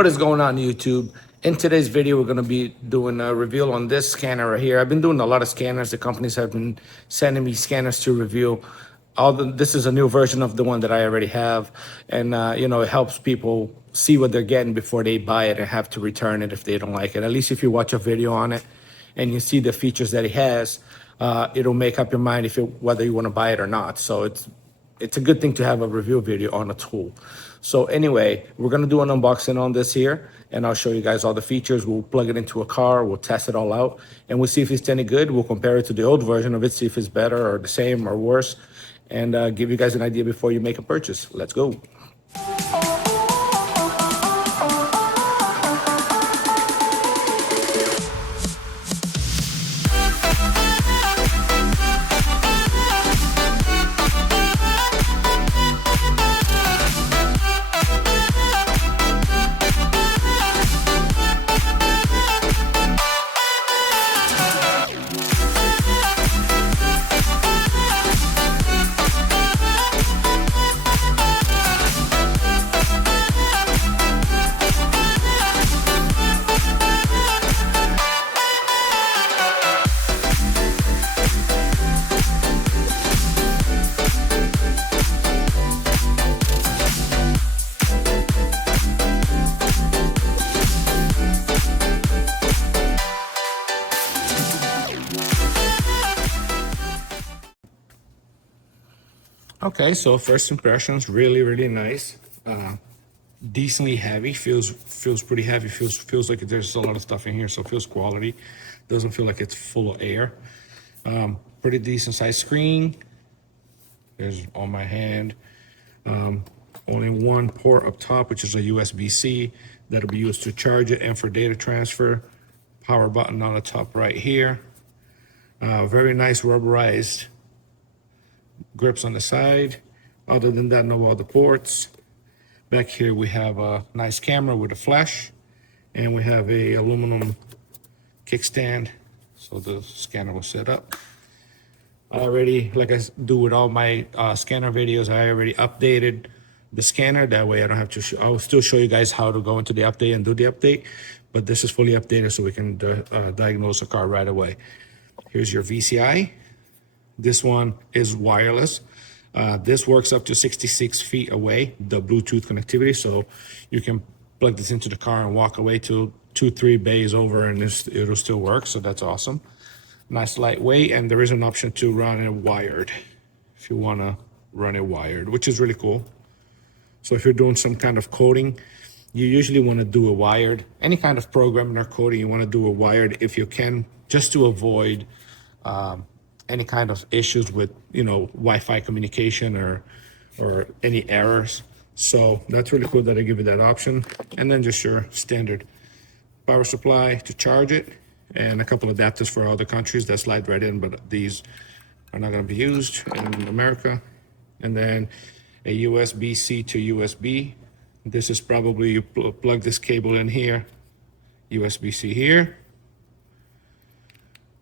What is going on, YouTube? In today's video, we're going to be doing a review on this scanner right here. I've been doing a lot of scanners. The companies have been sending me scanners to review. This is a new version of the one that I already have, and it helps people see what they're getting before they buy it and have to return it if they don't like it. At least if you watch a video on it and you see the features that it has, it'll make up your mind whether you want to buy it or not. So it's a good thing to have a review video on a tool. So anyway, we're gonna do an unboxing on this here, and I'll show you guys all the features. We'll plug it into a car, we'll test it all out, and we'll see if it's any good. We'll compare it to the old version of it, see if it's better or the same or worse, and give you guys an idea before you make a purchase. Let's go. Okay, so first impressions, really nice. Decently heavy, feels pretty heavy, feels like there's a lot of stuff in here, so it feels quality. Doesn't feel like it's full of air. Pretty decent size screen. There's on my hand. Only one port up top, which is a USB-C that'll be used to charge it and for data transfer. Power button on the top right here. Very nice rubberized grips on the side. Other than that, no other ports. Back here we have a nice camera with a flash, and we have a aluminum kickstand, so the scanner will set up. I already, like I do with all my scanner videos, I already updated the scanner. That way I don't have to I'll still show you guys how to go into the update and do the update, but this is fully updated so we can diagnose a car right away. Here's your VCI. This one is wireless. This works up to 66 feet away, the Bluetooth connectivity. So you can plug this into the car and walk away to 2-3 bays over and it'll still work. So that's awesome. Nice lightweight, and there is an option to run it wired if you want to run it wired, which is really cool. So if you're doing some kind of coding, you usually want to do a wired. Any kind of programming or coding, you want to do a wired if you can, just to avoid any kind of issues with Wi-Fi communication or any errors. So that's really cool that I give you that option. And then just your standard power supply to charge it, and a couple adapters for other countries that slide right in, but these are not going to be used in America. And then a USB-C to USB. This is probably, you plug this cable in here, USB-C here,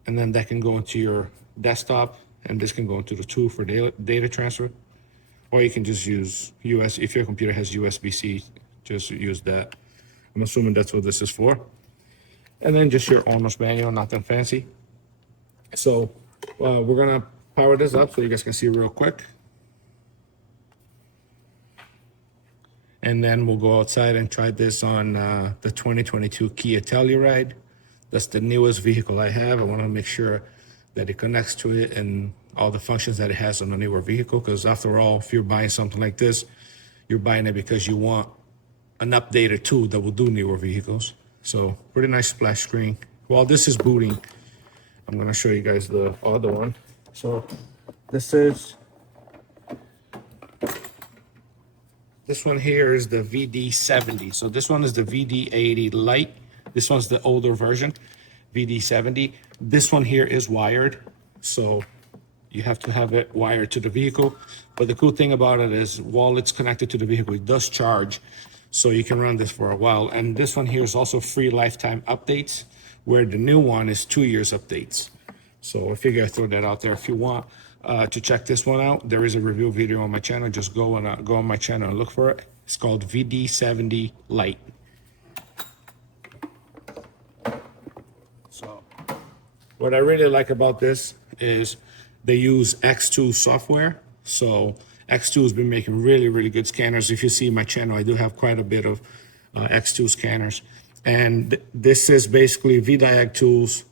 and then that can go into your desktop, and this can go into the tool for data transfer, or you can just use if your computer has USB-C, just use that. I'm assuming that's what this is for. And then just your owner's manual, nothing fancy. So we're gonna power this up so you guys can see real quick, and then we'll go outside and try this on the 2022 Kia Telluride. That's the newest vehicle I have. I want to make sure that it connects to it and all the functions that it has on a newer vehicle, because after all, if you're buying something like this, you're buying it because you want an updated tool that will do newer vehicles. So pretty nice splash screen. While this is booting, I'm going to show you guys the other one. So this one here is the VD70. So this one is the VD80 Lite. This one's the older version, VD70. This one here is wired, so you have to have it wired to the vehicle. But the cool thing about it is, while it's connected to the vehicle, it does charge, so you can run this for a while. And this one here is also free lifetime updates, where the new one is 2 years updates. So I figure I'd throw that out there. If you want to check this one out, there is a review video on my channel. Just go on my channel and look for it. It's called VD70 Lite. So what I really like about this is they use X2 software. So X2 has been making really, really good scanners. If you see my channel, I do have quite a bit of X2 scanners. And this is basically VDIAGTOOL.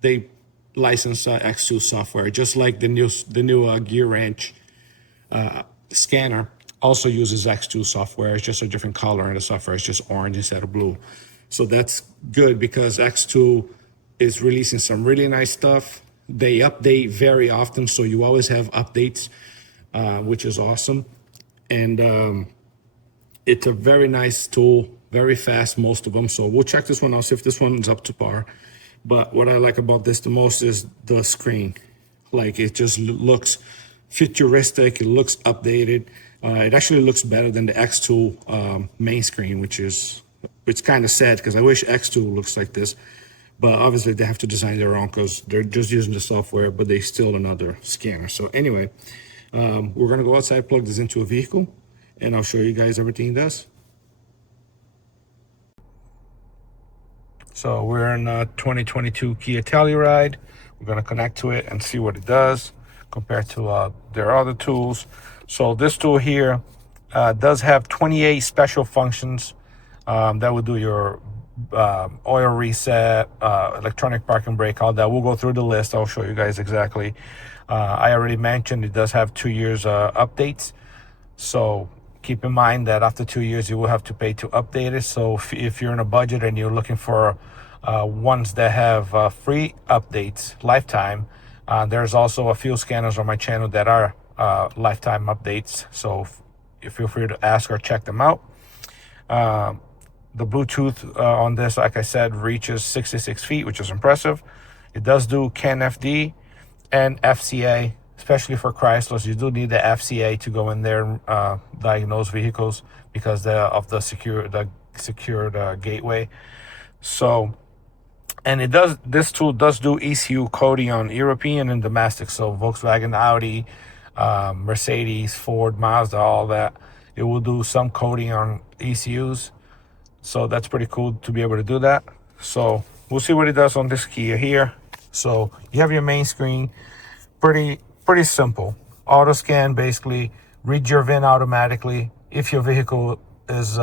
They license X2 software, just like the new Gear Ranch scanner also uses X2 software. It's just a different color, and the software is just orange instead of blue. So that's good because X2 is releasing some really nice stuff. They update very often, so you always have updates, which is awesome. And it's a very nice tool, very fast, most of them. So we'll check this one out, see if this one's up to par. But what I like about this the most is the screen. Like, it just looks futuristic, it looks updated. It actually looks better than the X2 main screen, which kind of sad because I wish X2 looks like this. But obviously they have to design their own because they're just using the software, but they still another scanner. So anyway, we're gonna go outside, plug this into a vehicle, and I'll show you guys everything it does. So we're in a 2022 Kia Telluride. We're gonna connect to it and see what it does compared to their other tools. So this tool here does have 28 special functions that will do your oil reset, electronic parking brake, all that. We'll go through the list. I'll show you guys exactly. I already mentioned it does have 2 years updates. So keep in mind that after 2 years, you will have to pay to update it. So if you're in a budget and you're looking for ones that have free updates, lifetime, there's also a few scanners on my channel that are lifetime updates. So you feel free to ask or check them out. The Bluetooth on this, like I said, reaches 66 feet, which is impressive. It does do CAN FD and FCA, especially for Chryslers. You do need the FCA to go in there and diagnose vehicles because of the secured gateway. So, and this tool does do ECU coding on European and domestic. So Volkswagen, Audi, Mercedes, Ford, Mazda, all that. It will do some coding on ECUs. So that's pretty cool to be able to do that. So we'll see what it does on this Kia here. So you have your main screen, pretty simple. Auto scan, basically read your VIN automatically if your vehicle is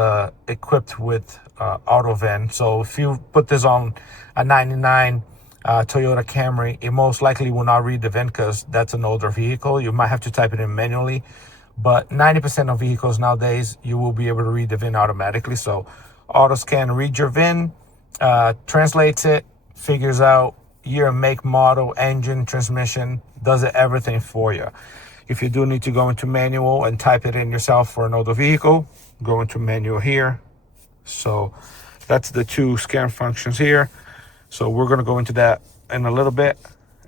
equipped with auto VIN. So if you put this on a 99 Toyota Camry, it most likely will not read the VIN because that's an older vehicle. You might have to type it in manually, but 90% of vehicles nowadays, you will be able to read the VIN automatically. So auto scan, read your VIN, translates it, figures out year, make, model, engine, transmission, does it everything for you. If you do need to go into manual and type it in yourself for an older vehicle, go into manual here. So that's the two scan functions here. So we're going to go into that in a little bit.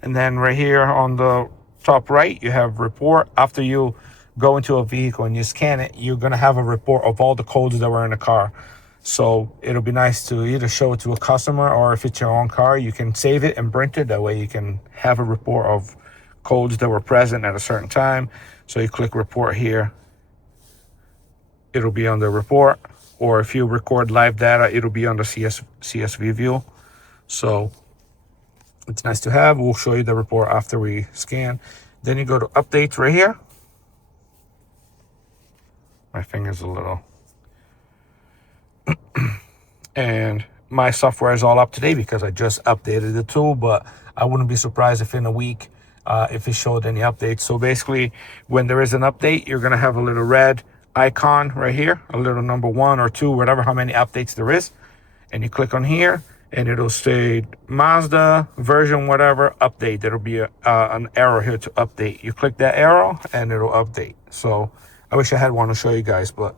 And then right here on the top right, you have report. After you go into a vehicle and you scan it, you're going to have a report of all the codes that were in the car. So it'll be nice to either show it to a customer, or if it's your own car, you can save it and print it. That way you can have a report of codes that were present at a certain time. So you click report here. It'll be on the report. Or if you record live data, it'll be on the CSV view. So it's nice to have. We'll show you the report after we scan. Then you go to updates right here. My finger's a little... and my software is all up to date because I just updated the tool, but I wouldn't be surprised if in a week, if it showed any updates. So basically, when there is an update, you're going to have a little red icon right here, a little number 1 or 2, whatever, how many updates there is. And you click on here and it'll say Mazda version, whatever, update. There'll be an arrow here to update. You click that arrow and it'll update. So I wish I had one to show you guys, but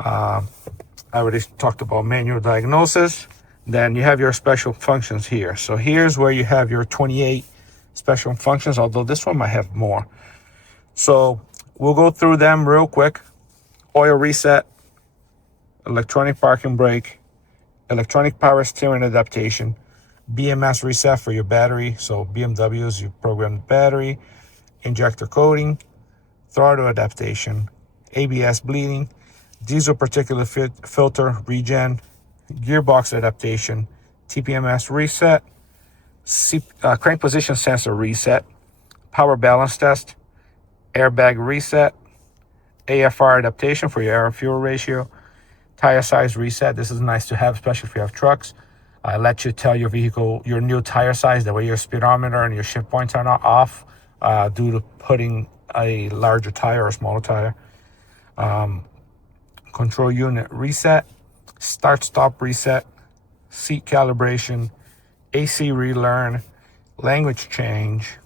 I already talked about manual diagnosis. Then you have your special functions here. So here's where you have your 28 special functions, although this one might have more. So we'll go through them real quick. Oil reset, electronic parking brake, electronic power steering adaptation, BMS reset for your battery. So BMWs, you program the battery, injector coating, throttle adaptation, ABS bleeding, diesel particulate filter regen, gearbox adaptation, TPMS reset, crank position sensor reset, power balance test, airbag reset, AFR adaptation for your air and fuel ratio, tire size reset. This is nice to have, especially if you have trucks. Let you tell your vehicle your new tire size. That way your speedometer and your shift points are not off due to putting a larger tire or smaller tire. Control unit reset, start-stop reset, seat calibration, AC relearn, language change,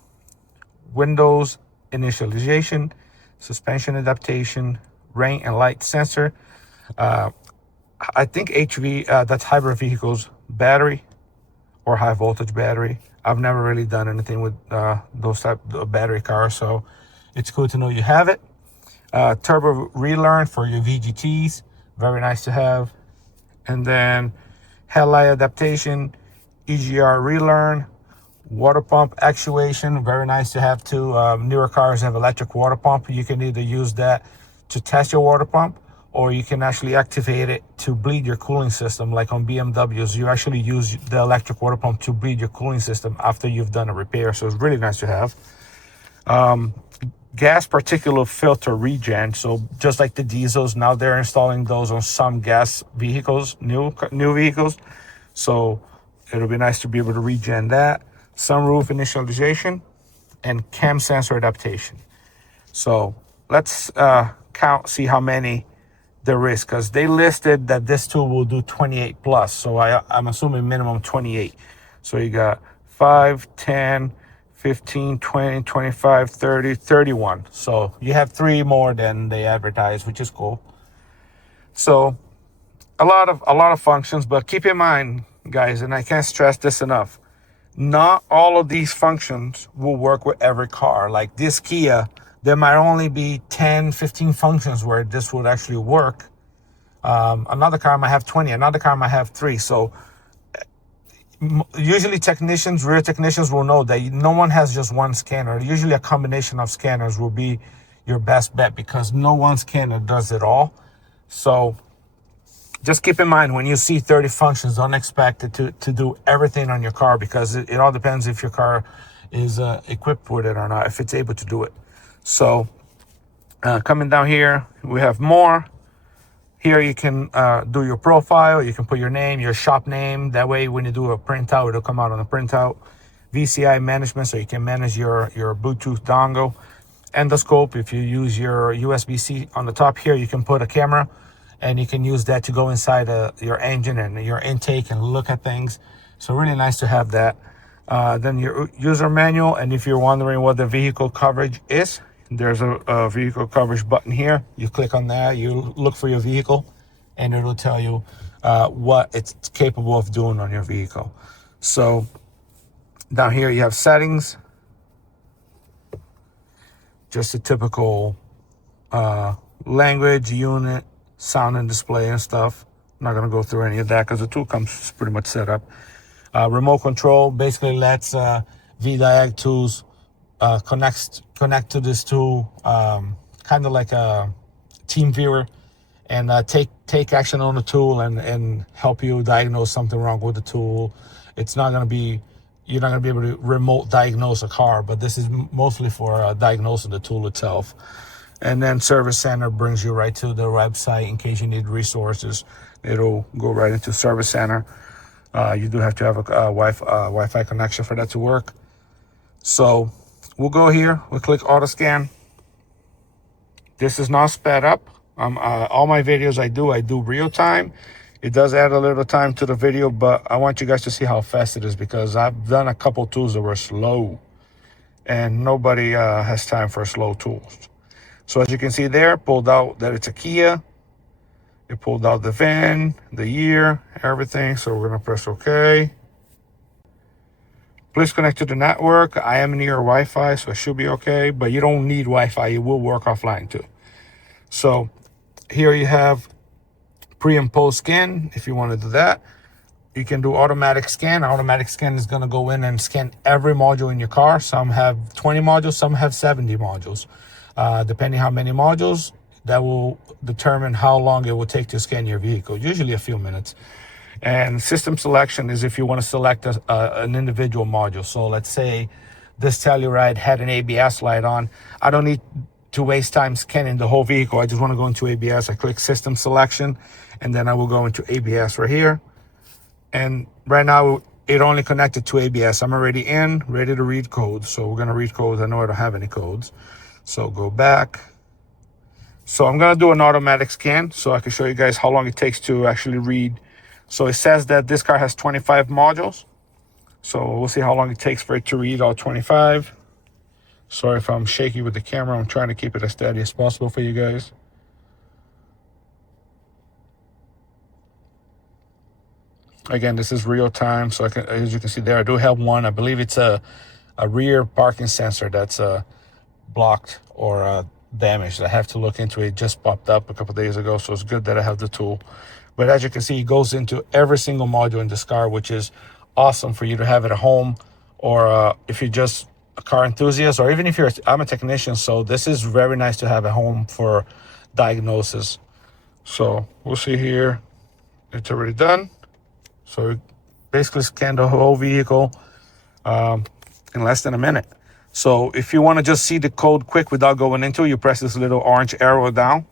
Windows initialization, suspension adaptation, rain and light sensor. I think that's hybrid vehicles, battery or high voltage battery. I've never really done anything with those type of battery cars, so it's cool to know you have it. Turbo relearn for your VGTs, very nice to have. And then headlight adaptation, EGR relearn, water pump actuation, very nice to have too. Newer cars have electric water pump. You can either use that to test your water pump, or you can actually activate it to bleed your cooling system. Like on BMWs, you actually use the electric water pump to bleed your cooling system after you've done a repair. So it's really nice to have. Gas particulate filter regen. So just like the diesels, now they're installing those on some gas vehicles, new vehicles. So it'll be nice to be able to regen that. Sunroof initialization and cam sensor adaptation. So let's see how many there is, because they listed that this tool will do 28 plus. So I'm assuming minimum 28. So you got 5, 10, 15, 20, 25, 30, 31. So you have 3 more than they advertise, which is cool. So a lot of functions, but keep in mind, guys, and I can't stress this enough, not all of these functions will work with every car. Like this Kia, there might only be 10, 15 functions where this would actually work. Another car might have 20, another car might have 3. So usually rear technicians will know that no one has just one scanner. Usually a combination of scanners will be your best bet, because no one scanner does it all. So just keep in mind, when you see 30 functions, don't expect it to do everything on your car, because it all depends if your car is equipped with it or not, if it's able to do it. So coming down here, we have more. Here you can do your profile. You can put your name, your shop name. That way when you do a printout, it'll come out on the printout. VCI management, so you can manage your Bluetooth dongle. Endoscope, if you use your USB-C on the top here, you can put a camera, and you can use that to go inside your engine and your intake and look at things. So really nice to have that. Then your user manual, and if you're wondering what the vehicle coverage is, there's a vehicle coverage button here. You click on that, you look for your vehicle, and it'll tell you what it's capable of doing on your vehicle. So down here you have settings, just a typical language, unit, sound and display and stuff. I'm not gonna go through any of that because the tool comes pretty much set up. Remote control basically lets VDIAGTOOLs connect to this tool, kind of like a team viewer, and take action on the tool and help you diagnose something wrong with the tool. It's not going to be, you're not going to be able to remote diagnose a car, but this is mostly for diagnosing the tool itself. And then Service Center brings you right to the website in case you need resources. It'll go right into Service Center. You do have to have a Wi-Fi connection for that to work. So we'll go here, we'll click auto scan. This is not sped up. All my videos I do real time. It does add a little time to the video, but I want you guys to see how fast it is, because I've done a couple tools that were slow, and nobody has time for slow tools. So as you can see there, pulled out that it's a Kia. It pulled out the VIN, the year, everything. So we're gonna press OK. Please connect to the network. I am near Wi-Fi, so it should be okay, but you don't need Wi-Fi. It will work offline too. So here you have pre and post scan. If you want to do that, you can do automatic scan. Automatic scan is going to go in and scan every module in your car. Some have 20 modules, some have 70 modules. Depending how many modules, that will determine how long it will take to scan your vehicle, usually a few minutes. And system selection is if you want to select an individual module. So let's say this Telluride had an ABS light on. I don't need to waste time scanning the whole vehicle. I just want to go into ABS. I click system selection, and then I will go into ABS right here. And right now it only connected to ABS. I'm already in, ready to read codes. So we're going to read codes. I know I don't have any codes. So go back. So I'm going to do an automatic scan so I can show you guys how long it takes to actually read. So it says that this car has 25 modules. So we'll see how long it takes for it to read all 25. Sorry if I'm shaky with the camera. I'm trying to keep it as steady as possible for you guys. Again, this is real time. So as you can see there, I do have one. I believe it's a rear parking sensor that's blocked or damaged. I have to look into it. It just popped up a couple days ago. So it's good that I have the tool. But as you can see, it goes into every single module in this car, which is awesome for you to have it at home, or if you're just a car enthusiast, or even if I'm a technician. So this is very nice to have at home for diagnosis. So we'll see here. It's already done. So it basically scanned the whole vehicle in less than a minute. So if you want to just see the code quick without going into it, you press this little orange arrow down.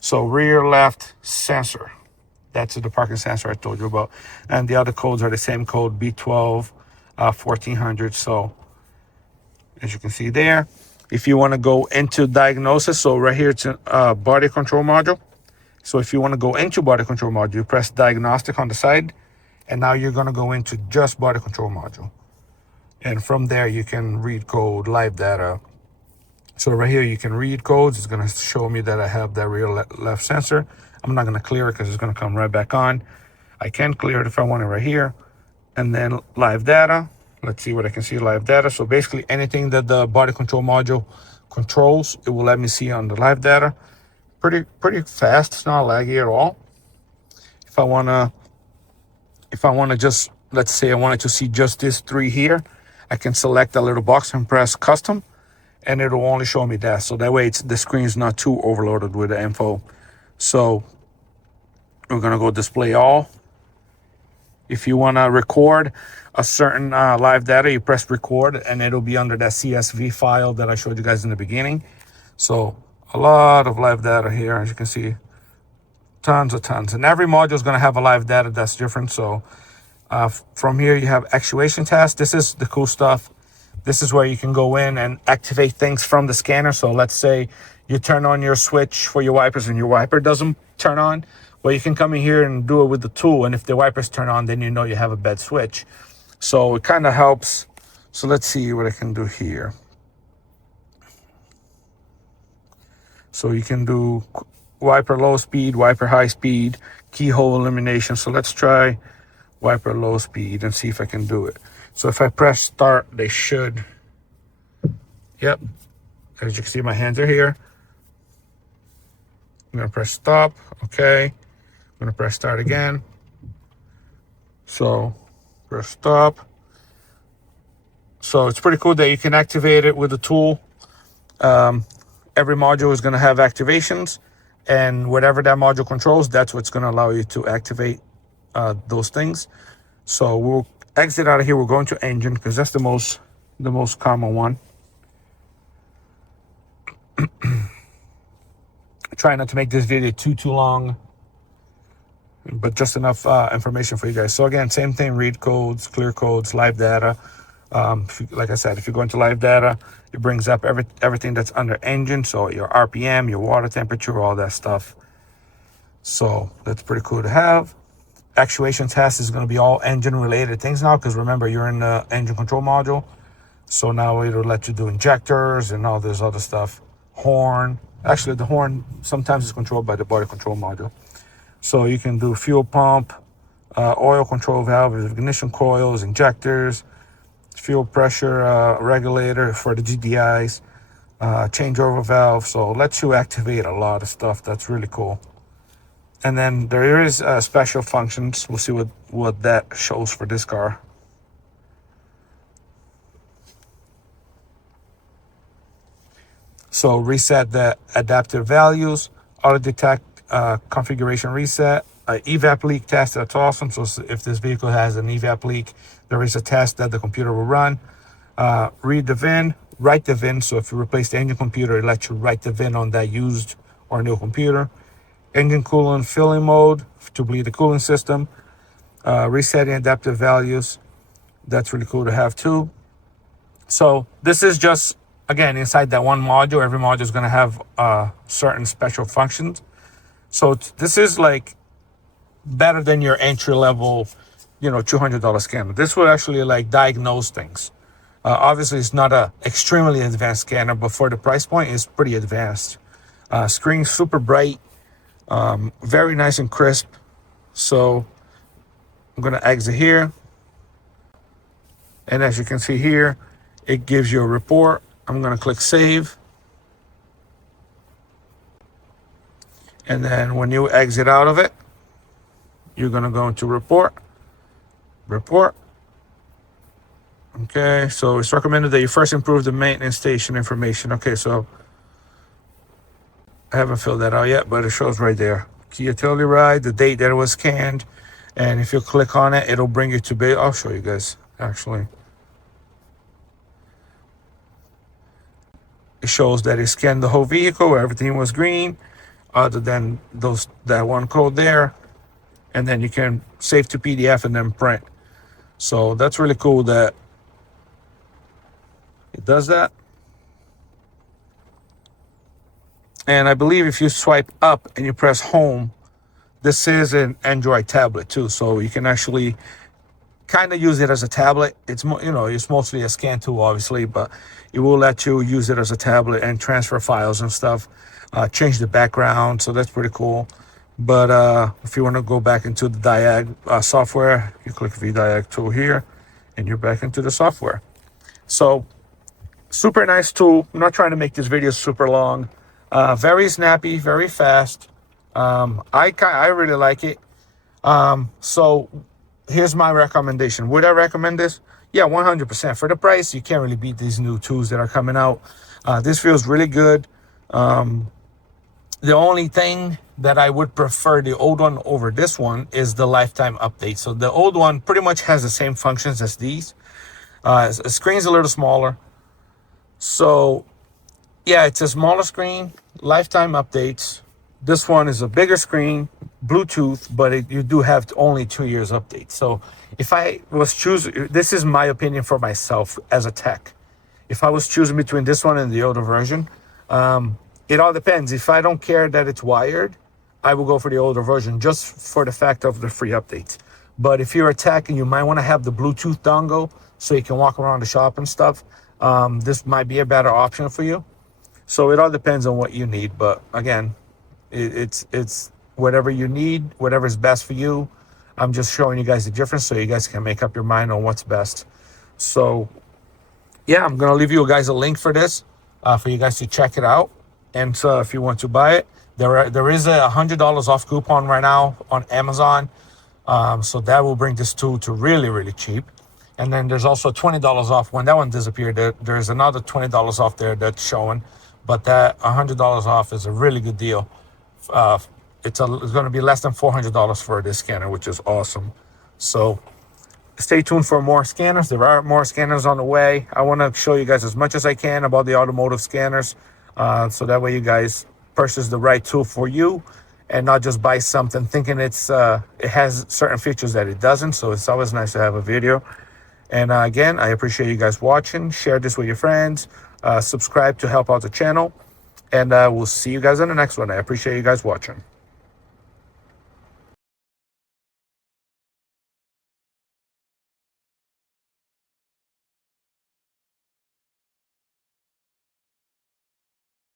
So rear left sensor, that's the parking sensor I told you about. And the other codes are the same code, B12, 1400. So as you can see there, if you want to go into diagnosis, so right here it's a body control module. So if you want to go into body control module, you press diagnostic on the side, and now you're going to go into just body control module. And from there, you can read code, live data. So right here, you can read codes. It's going to show me that I have that rear left sensor. I'm not going to clear it because it's going to come right back on. I can clear it if I want it right here. And then live data. Let's see what I can see live data. So basically anything that the body control module controls, it will let me see on the live data. Pretty fast. It's not laggy at all. If I want to just, let's say I wanted to see just this 3 here, I can select a little box and press custom, and it'll only show me that. So that way the screen's not too overloaded with the info. So we're going to go display all. If you want to record a certain live data, you press record, and it'll be under that CSV file that I showed you guys in the beginning. So a lot of live data here, as you can see, tons. And every module is going to have a live data that's different. So from here, you have Actuation Tests. This is the cool stuff. This is where you can go in and activate things from the scanner. So let's say you turn on your switch for your wipers and your wiper doesn't turn on. Well, you can come in here and do it with the tool. And if the wipers turn on, then you know you have a bad switch. So it kind of helps. So let's see what I can do here. So you can do wiper low speed, wiper high speed, keyhole elimination. So let's try wiper low speed and see if I can do it. So if I press start, they should. Yep. As you can see, my hands are here. I'm going to press stop. Okay. I'm going to press start again. So press stop. So it's pretty cool that you can activate it with the tool. Every module is going to have activations, and whatever that module controls, that's what's going to allow you to activate those things. So we'll exit out of here. We're going to engine because that's the most common one. Try not to make this video too long, but just enough information for you guys. So again, same thing, read codes, clear codes, live data. Like I said, if you go into live data, it brings up everything that's under engine. So your RPM, your water temperature, all that stuff. So that's pretty cool to have. Actuation Tests is going to be all engine related things now, because remember, you're in the engine control module. So now it'll let you do injectors and all this other stuff. Horn. Actually, the horn sometimes is controlled by the body control module. So you can do fuel pump, oil control valve, ignition coils, injectors, fuel pressure regulator for the GDIs, changeover valve. So it lets you activate a lot of stuff. That's really cool. And then there is special functions. We'll see what that shows for this car. So reset the adaptive values, auto detect configuration reset, an evap leak test. That's awesome. So if this vehicle has an evap leak, there is a test that the computer will run. Read the VIN, write the VIN. So if you replace the engine computer, it lets you write the VIN on that used or new computer. Engine coolant filling mode to bleed the cooling system. Resetting adaptive values. That's really cool to have too. So this is just, again, inside that one module. Every module is going to have certain special functions. So this is like better than your entry level, $200 scanner. This will actually like diagnose things. Obviously, it's not a extremely advanced scanner, but for the price point, it's pretty advanced. Screen super bright, very nice and crisp. So I'm going to exit here. And as you can see here, it gives you a report. I'm going to click save. And then when you exit out of it, you're going to go into report. Okay, so it's recommended that you first improve the maintenance station information. Okay, so I haven't filled that out yet, but it shows right there. Key utility ride, the date that it was scanned. And if you click on it, it'll bring you to I'll show you guys, actually. It shows that it scanned the whole vehicle where everything was green, other than that one code there. And then you can save to PDF and then print. So that's really cool that it does that. And I believe if you swipe up and you press home, this is an Android tablet too. So you can actually kind of use it as a tablet. It's it's mostly a scan tool, obviously, but it will let you use it as a tablet and transfer files and stuff, change the background. So that's pretty cool. But if you want to go back into the Diag software, you click VDIAGTOOL here, and you're back into the software. So super nice tool. I'm not trying to make this video super long. Very snappy, very fast. I really like it. So here's my recommendation. Would I recommend this? Yeah, 100%. For the price, you can't really beat these new tools that are coming out. This feels really good. The only thing that I would prefer the old one over this one is the lifetime update. So the old one pretty much has the same functions as these. The screen's a little smaller. So yeah, it's a smaller screen, lifetime updates. This one is a bigger screen, Bluetooth, but you do have only 2 years update. So if I was choosing, this is my opinion for myself as a tech. If I was choosing between this one and the older version, it all depends. If I don't care that it's wired, I will go for the older version just for the fact of the free updates. But if you're a tech and you might want to have the Bluetooth dongle so you can walk around the shop and stuff, this might be a better option for you. So it all depends on what you need. But again, it's whatever you need, whatever's best for you. I'm just showing you guys the difference so you guys can make up your mind on what's best. So yeah, I'm going to leave you guys a link for this for you guys to check it out. And so if you want to buy it, there is a $100 off coupon right now on Amazon. So that will bring this tool to really, really cheap. And then there's also $20 off. When that one disappeared, there's another $20 off there that's showing. But that $100 off is a really good deal. It's going to be less than $400 for this scanner, which is awesome. So stay tuned for more scanners. There are more scanners on the way. I want to show you guys as much as I can about the automotive scanners. So that way you guys purchase the right tool for you and not just buy something thinking it has certain features that it doesn't. So it's always nice to have a video. And again, I appreciate you guys watching. Share this with your friends. Subscribe to help out the channel. And we'll see you guys in the next one. I appreciate you guys watching.